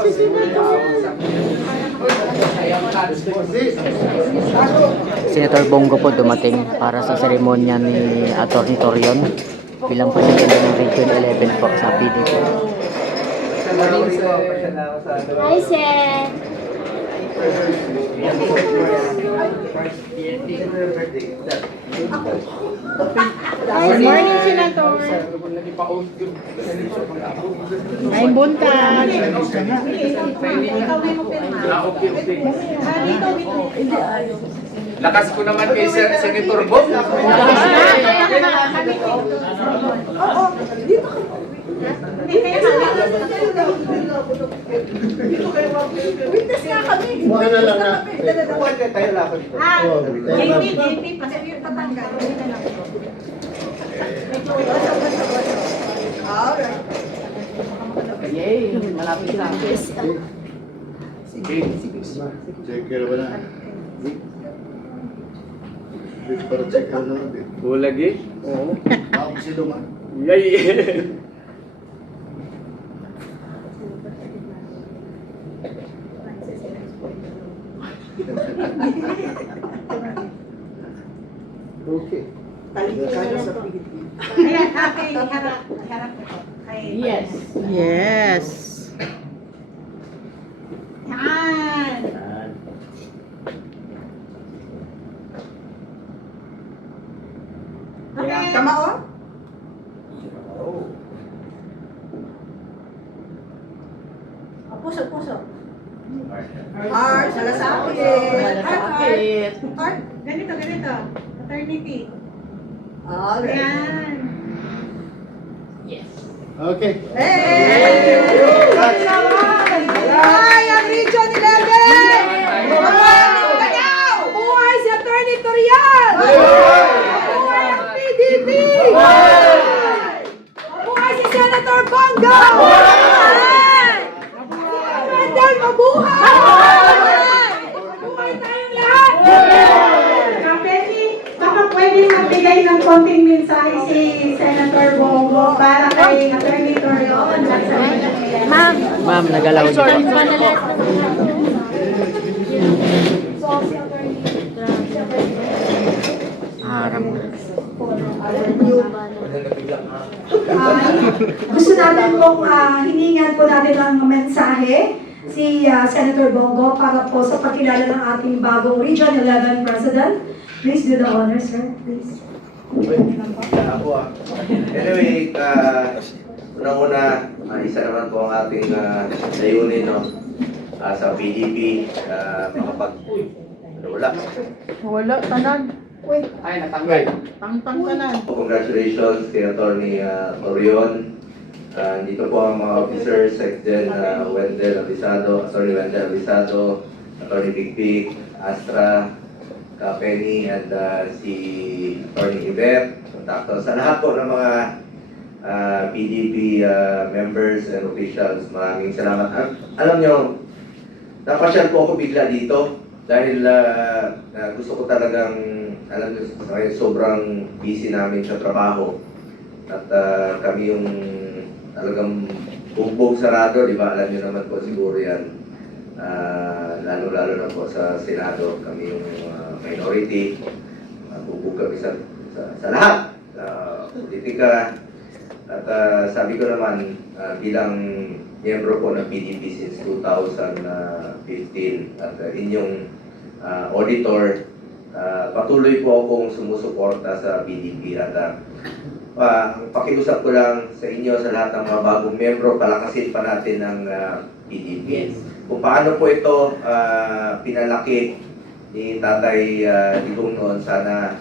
si Senator. Senator Bongo po dumating para sa seremonya ni Atty. Torion bilang presidente ng Region 11 po sa PDP. Hi, Sen. Good morning, Senator. Ay, buntag. Lakas ko naman kay Senator Bob. Witness nga kami. Buwan na lang na. Tayo lang ako dito. JP, kasi yung tatanggal. Alright. Check ka ba na? Para check ka na natin. Bulagi? Oo. Ako si Duman. Yay! Okay. Ayan, happy, harap ko. Yes. Yes. Yan. Okay. Kamao? Puso. Heart, salasakit. Heart. Ganito. Maternity. Alright. Yan. Okay. Hey! Ay, ang Region 11! Buhay si Atty. Torion! Buhay ang PDP! Buhay si Senator Bongo! Wendell, mabuhay! Mabuhay tayong lahat! Kapeti, baka pwede magbigay ng konting mensahe si Senator Bongo para kay Atty. Torion. Ma'am, nagalaw dito. Harap na. Gusto natin pong hiningan po natin ng mensahe si Senator Bongo para po sa pagkilala ng ating bagong Region 11 President. Please do the honors, sir. Please. Ako Anyway, unang-una, isa naman po ang ating layunin, no? Sa PDP, Wala, tanan. Ay, natanggal. Tang-tang tanan. Congratulations kay Atty. Torion. Dito po ang mga officers, Secgen Wendell Alisado, Atty. Wendell Alisado, Atty. Bigpig, Astra, Penny, and si Atty. Yvette. Kontakto sa lahat po ng mga PDP members and officials. Maraming salamat. Alam nyo, napasyal po ako bigla dito dahil gusto ko talagang, alam nyo, sobrang busy namin sa trabaho. At kami yung talagang bugbog sarado, di ba? Alam nyo naman po siguro yan. Lalo-lalo na po sa Senado, kami yung minority. Bugbog kami sa lahat, sa politika. At sabi ko naman, bilang miyembro po ng PDP since 2015 at inyong auditor, patuloy po akong sumusuporta sa PDP. At pakiusap ko lang sa inyo, sa lahat ng mga bagong miyembro, palakasin pa natin ang PDP. Kung paano po ito pinalaki ni Tatay Digong noon, sana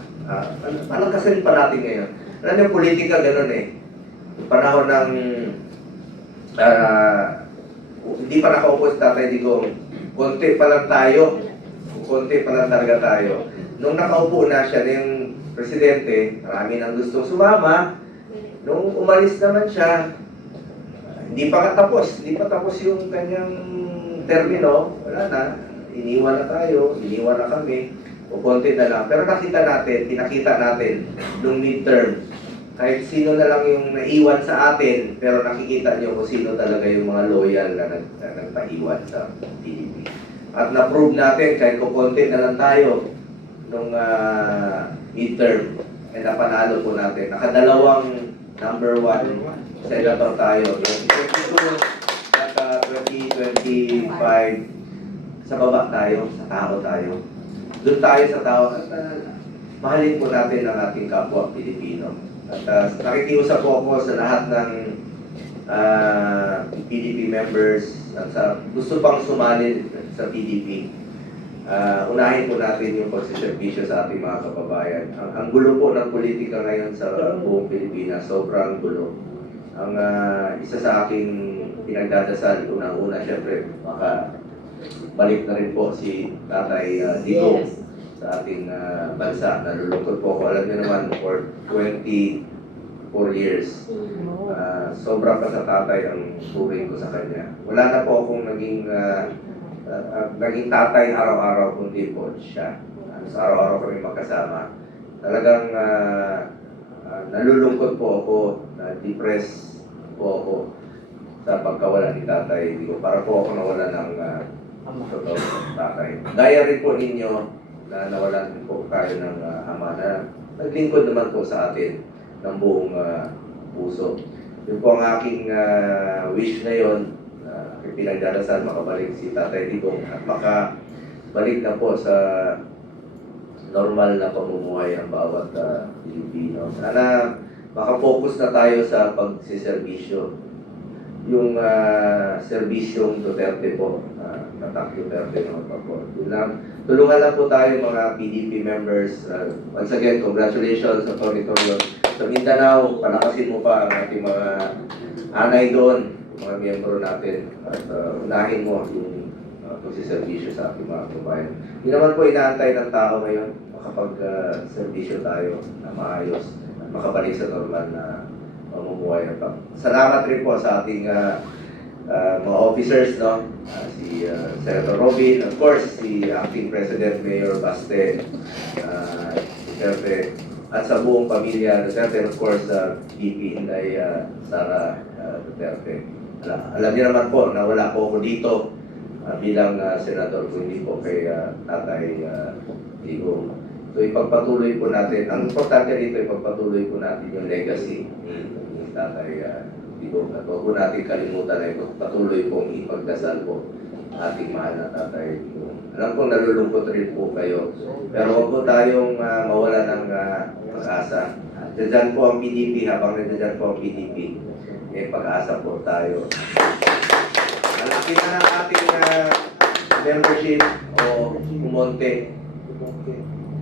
palakasin pa natin ngayon. Alam niyo, politika ganun eh. Panahon ng hindi pa nakaupo si Tatay Digong, konti pa lang talaga tayo. Nung nakaupo na siya yung presidente, marami nang gustong sumama. Nung umalis naman siya, hindi pa tapos yung kanyang termino, wala na, iniwan na tayo, iniwan na kami, o konti na lang. Pero pinakita natin nung midterm, kahit sino na lang yung naiwan sa atin, pero nakikita nyo kung sino talaga yung mga loyal na nagpaiwan sa PDP. At na-prove natin, kahit kung konti na lang tayo, nung midterm, ay napanalo po natin. Nakadalawang number 1 senator tayo. 2022 at 2025, sa baba tayo, sa tao tayo. Doon tayo sa tao at mahalin po natin ang ating kapwa Pilipino. At nakikiusap po ako sa lahat ng PDP members at sa gusto pang sumali sa PDP. Unahin po natin yung pagsiservisyo sa ating mga kababayan. Ang gulo po ng politika ngayon sa buong Pilipinas, sobrang gulo. Ang isa sa aking pinagdadasal, unang-una syempre, balik na rin po si Tatay Digo sa ating bansa. Nalulungkot po ako. Alam niyo naman, for 24 years, sobra pa sa tatay ang turing ko sa kanya. Wala na po akong naging tatay araw-araw kundi po siya. Sa araw-araw kami magkasama. Talagang nalulungkot po ako, na-depressed po ako sa pagkawala ni tatay. Para po ako nawala ng totoong tatay. Gaya rin po ninyo na nawalan din po tayo ng ama na naglingkod naman po sa atin ng buong puso. Yun po ang aking wish ngayon. Pinagdarasal makabalik si Tatay Digong at makabalik na po sa normal na pamumuhay ang bawat Pilipino. Sana makapokus na tayo sa pagsiservisyo. Yung serbisyong Duterte po, Tatak Duterte naman po. Tulungan lang po tayo mga PDP members. Once again, congratulations sa Tony Torion. Sa Mindanao, palakasin mo pa ang ating mga anay doon, mga miyembro natin, at unahin mo yung pagsiservisyo sa ating mga kabayan. Hindi naman po inaantay ng tao ngayon, makapag-servisyo tayo na maayos at makabalik sa normal na pamumuhay. Salamat rin po sa ating mga officers, no? Si Senator Robin, of course, si Acting President Mayor Baste, Duterte, at sa buong pamilya Duterte, of course, VP Inday Sara Duterte. Alam niyo naman po na wala po ako dito bilang senador, kundi po kay Tatay Digong. So ipagpatuloy po natin, ang importante dito, ipagpatuloy po natin yung legacy ni Tatay Digong. At huwag po natin kalimutan na ipagpatuloy pong ipagdasal po ating mahal na Tatay Digong. Alam kong nalulungkot rin po kayo, pero huwag po tayong mawala ng pag-asa. Diyan po ang PDP, habang nandiyan po ang PDP, may pag-asa po tayo. Malaki na ng ating membership o umonte.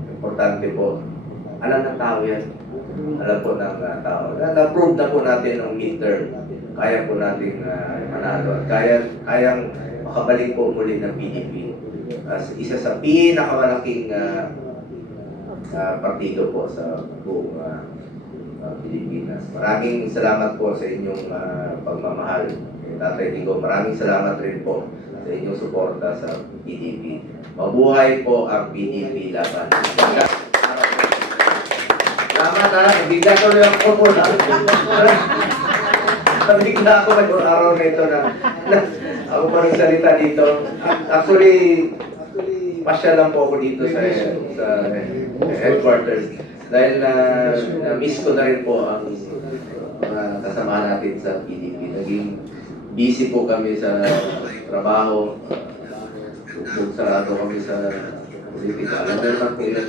Importante po. Alam ng tao yan. Alam po ng tao. Na-prove na po natin ang midterm. Kaya po natin manalo. Kayang makabalik po muli ng PDP. As isa sa pinakamalaking partido po sa buong Pilipinas. Maraming salamat po sa inyong pagmamahal. Tatay Digong, maraming salamat rin po sa inyong suporta sa PDP. Mabuhay po ang PDP laban. Salamat ha, bigla tuloy ako po na. Bigla ako nag-araw na ito na ako pa nagsalita dito. Actually, pasya lang po ako dito sa headquarters. Dahil na-miss ko na rin po ang mga kasama natin sa PDP. Naging busy po kami sa trabaho. Sarado kami sa politika. Alam mo naman po yun.